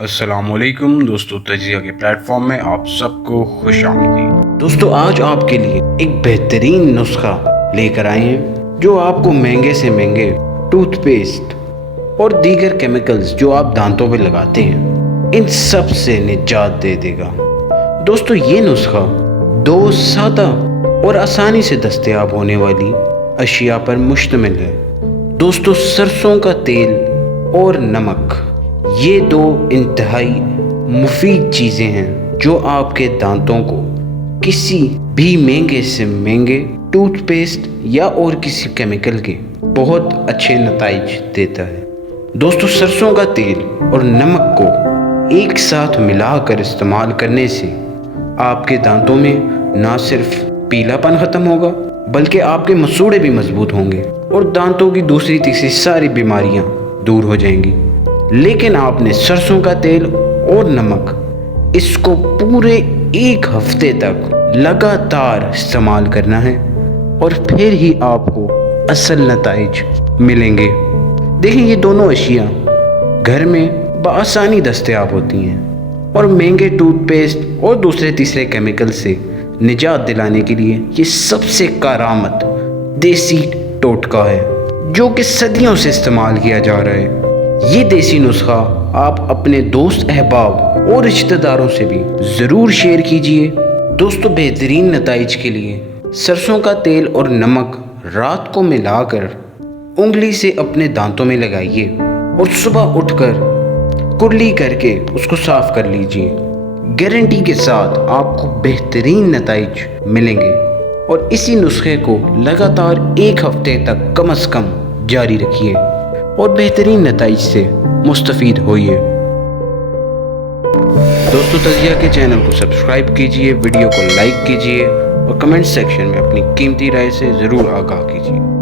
السلام علیکم دوستو، تجزیہ کے پلیٹ فارم میں آپ سب کو خوش آمدید۔ دوستو آج آپ کے لیے ایک بہترین نسخہ لے کر آئے ہیں جو آپ کو مہنگے سے مہنگے ٹوتھ پیسٹ اور دیگر کیمیکلز جو آپ دانتوں پہ لگاتے ہیں ان سب سے نجات دے دے گا۔ دوستو یہ نسخہ دو سادہ اور آسانی سے دستیاب ہونے والی اشیاء پر مشتمل ہے۔ دوستو سرسوں کا تیل اور نمک، یہ دو انتہائی مفید چیزیں ہیں جو آپ کے دانتوں کو کسی بھی مہنگے سے مہنگے ٹوتھ پیسٹ یا اور کسی کیمیکل کے بہت اچھے نتائج دیتا ہے۔ دوستو سرسوں کا تیل اور نمک کو ایک ساتھ ملا کر استعمال کرنے سے آپ کے دانتوں میں نہ صرف پیلا پن ختم ہوگا بلکہ آپ کے مسوڑے بھی مضبوط ہوں گے اور دانتوں کی دوسری تیسری ساری بیماریاں دور ہو جائیں گی۔ لیکن آپ نے سرسوں کا تیل اور نمک اس کو پورے ایک ہفتے تک لگاتار استعمال کرنا ہے اور پھر ہی آپ کو اصل نتائج ملیں گے۔ دیکھیں یہ دونوں اشیاء گھر میں بآسانی دستیاب ہوتی ہیں اور مہنگے ٹوتھ پیسٹ اور دوسرے تیسرے کیمیکل سے نجات دلانے کے لیے یہ سب سے کارآمد دیسی ٹوٹکا ہے جو کہ صدیوں سے استعمال کیا جا رہا ہے۔ یہ دیسی نسخہ آپ اپنے دوست احباب اور رشتہ داروں سے بھی ضرور شیئر کیجئے۔ دوستو بہترین نتائج کے لیے سرسوں کا تیل اور نمک رات کو ملا کر انگلی سے اپنے دانتوں میں لگائیے اور صبح اٹھ کر کرلی کر کے اس کو صاف کر لیجئے۔ گارنٹی کے ساتھ آپ کو بہترین نتائج ملیں گے اور اسی نسخے کو لگاتار ایک ہفتے تک کم از کم جاری رکھیے اور بہترین نتائج سے مستفید ہوئیے۔ دوستو تجزیہ کے چینل کو سبسکرائب کیجئے، ویڈیو کو لائک کیجئے اور کمنٹ سیکشن میں اپنی قیمتی رائے سے ضرور آگاہ کیجئے۔